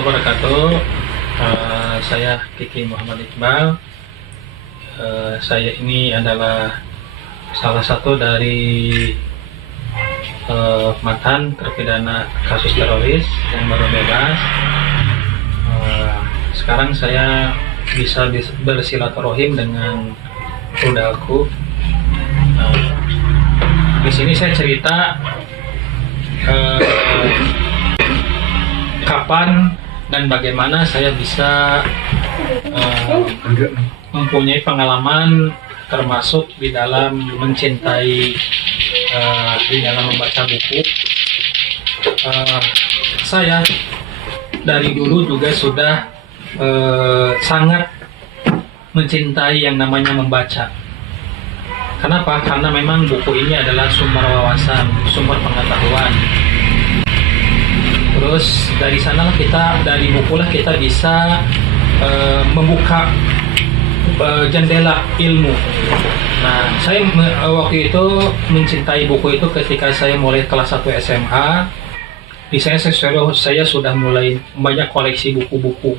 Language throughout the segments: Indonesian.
warahmatullahi wabarakatuh. Saya Kiki Muhammad Iqbal. Saya ini adalah salah satu dari mantan terpidana kasus teroris yang baru bebas. Sekarang saya bisa bersilaturahim dengan rudalku. Di sini saya cerita kapan dan bagaimana saya bisa mempunyai pengalaman termasuk di dalam mencintai, di dalam membaca buku. Saya dari dulu juga sudah sangat mencintai yang namanya membaca. Kenapa? Karena memang buku ini adalah sumber wawasan, sumber pengetahuan. Terus dari sanalah dari bukulah kita bisa membuka jendela ilmu. Nah, saya waktu itu mencintai buku itu ketika saya mulai kelas 1 SMA. Di saya sudah mulai banyak koleksi buku-buku.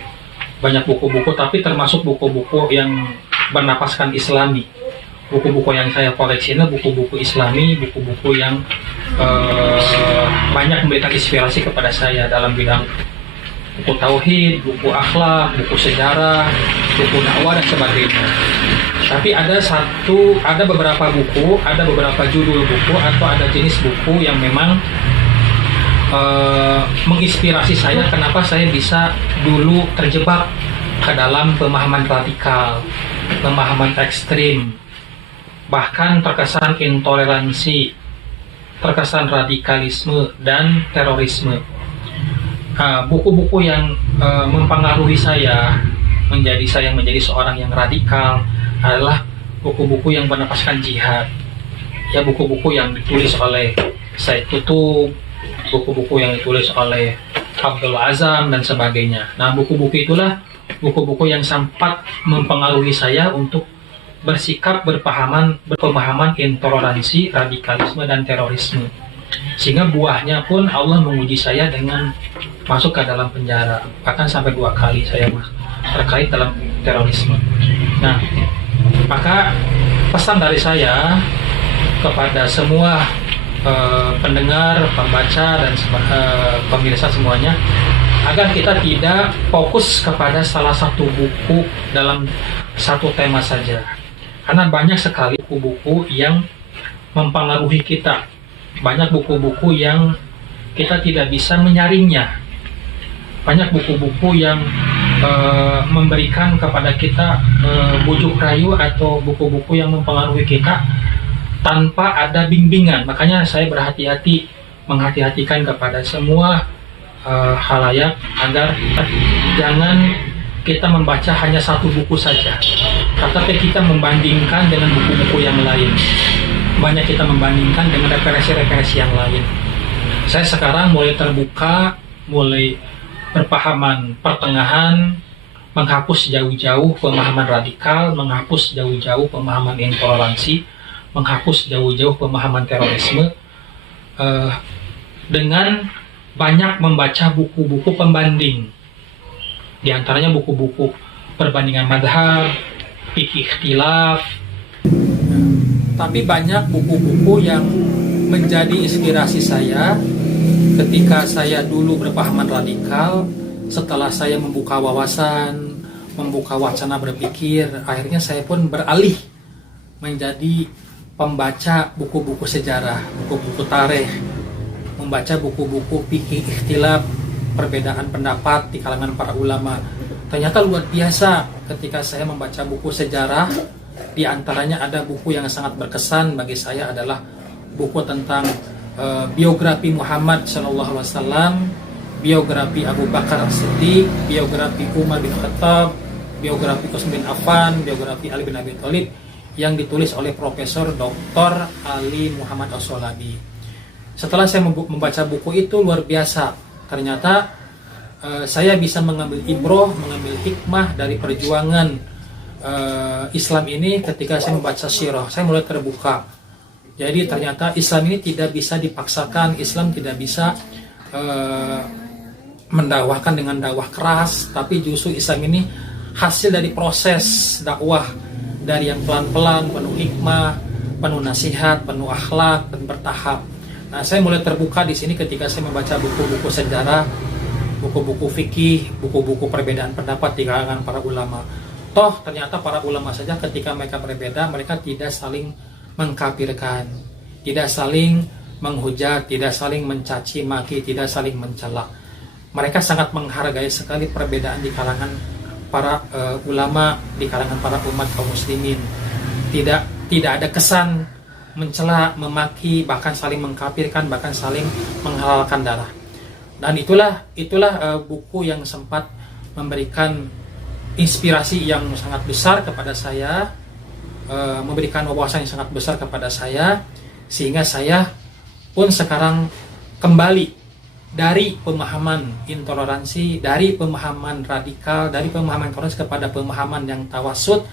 Banyak buku-buku, tapi termasuk buku-buku yang bernapaskan Islami. Buku-buku yang saya koleksi ini buku-buku Islami, buku-buku yang banyak memberikan inspirasi kepada saya dalam bidang buku tauhid, buku akhlak, buku sejarah, buku dakwah dan sebagainya. Tapi ada beberapa buku, ada beberapa judul buku atau ada jenis buku yang memang menginspirasi saya. Kenapa saya bisa dulu terjebak ke dalam pemahaman radikal, pemahaman ekstrim, bahkan terkesan intoleransi, terkesan radikalisme dan terorisme. Buku-buku yang mempengaruhi saya menjadi seorang yang radikal adalah buku-buku yang bernapaskan jihad. Ya, buku-buku yang ditulis oleh Said Qutb, buku-buku yang ditulis oleh Abdul Azam dan sebagainya. Nah, buku-buku itulah buku-buku yang sempat mempengaruhi saya untuk bersikap berpemahaman intoleransi, radikalisme dan terorisme. Sehingga buahnya pun Allah menguji saya dengan masuk ke dalam penjara. Bahkan sampai 2 kali saya terkait dalam terorisme. Nah, maka pesan dari saya kepada semua pendengar, pembaca dan pemirsa semuanya, agar kita tidak fokus kepada salah satu buku dalam satu tema saja. Karena banyak sekali buku-buku yang mempengaruhi kita. Banyak buku-buku yang kita tidak bisa menyaringnya. Banyak buku-buku yang memberikan kepada kita bujuk rayu atau buku-buku yang mempengaruhi kita tanpa ada bimbingan. Makanya saya menghati-hatikan kepada semua khalayak agar jangan kita membaca hanya satu buku saja, tetapi kita membandingkan dengan buku-buku yang lain. Banyak kita membandingkan dengan referensi-referensi yang lain. Saya sekarang mulai terbuka, mulai berpahaman pertengahan, menghapus jauh-jauh pemahaman radikal, menghapus jauh-jauh pemahaman intoleransi, menghapus jauh-jauh pemahaman terorisme, dengan banyak membaca buku-buku pembanding. Di antaranya buku-buku perbandingan madhab, fikih ikhtilaf. Tapi banyak buku-buku yang menjadi inspirasi saya ketika saya dulu berpahaman radikal. Setelah saya membuka wawasan, membuka wacana berpikir, akhirnya saya pun beralih menjadi pembaca buku-buku sejarah, buku-buku tarikh, membaca buku-buku fikih ikhtilaf, perbedaan pendapat di kalangan para ulama. Ternyata luar biasa ketika saya membaca buku sejarah. Di antaranya ada buku yang sangat berkesan bagi saya adalah buku tentang biografi Muhammad SAW, biografi Abu Bakar As-Siddiq, biografi Umar bin Khattab, biografi Utsman bin Affan, biografi Ali bin Abi Thalib yang ditulis oleh Profesor Dr. Ali Muhammad As-Solabi. Setelah saya membaca buku itu, luar biasa. Ternyata saya bisa mengambil ibroh, mengambil hikmah dari perjuangan Islam ini ketika saya membaca sirah. Saya mulai terbuka. Jadi ternyata Islam ini tidak bisa dipaksakan, Islam tidak bisa mendakwahkan dengan dakwah keras, tapi justru Islam ini hasil dari proses dakwah, dari yang pelan-pelan, penuh hikmah, penuh nasihat, penuh akhlak, dan bertahap. Nah, saya mulai terbuka di sini ketika saya membaca buku-buku sejarah, buku-buku fikih, buku-buku perbedaan pendapat di kalangan para ulama. Toh ternyata para ulama saja ketika mereka berbeda, mereka tidak saling mengkafirkan, tidak saling menghujat, tidak saling mencaci maki, tidak saling mencela. Mereka sangat menghargai sekali perbedaan di kalangan para ulama, di kalangan para umat kaum muslimin. Tidak ada kesan mencela, memaki, bahkan saling mengkafirkan, bahkan saling menghalalkan darah. Dan itulah buku yang sempat memberikan inspirasi yang sangat besar kepada saya, memberikan wawasan yang sangat besar kepada saya, sehingga saya pun sekarang kembali dari pemahaman intoleransi, dari pemahaman radikal, dari pemahaman toleransi kepada pemahaman yang tawasud,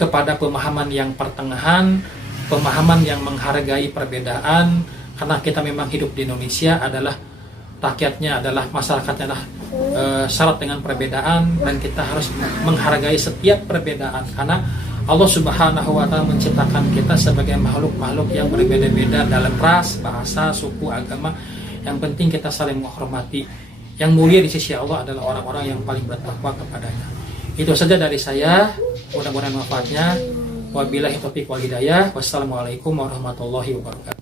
kepada pemahaman yang pertengahan, pemahaman yang menghargai perbedaan, karena kita memang hidup di Indonesia, adalah rakyatnya, adalah masyarakatnya, adalah syarat dengan perbedaan, dan kita harus menghargai setiap perbedaan, karena Allah Subhanahu wa Ta'ala menciptakan kita sebagai makhluk-makhluk yang berbeda-beda dalam ras, bahasa, suku, agama. Yang penting kita saling menghormati. Yang mulia di sisi Allah adalah orang-orang yang paling bertakwa kepadanya. Itu saja dari saya, mudah-mudahan manfaatnya. Wabillahi taufiq wal hidayah. Wassalamualaikum warahmatullahi wabarakatuh.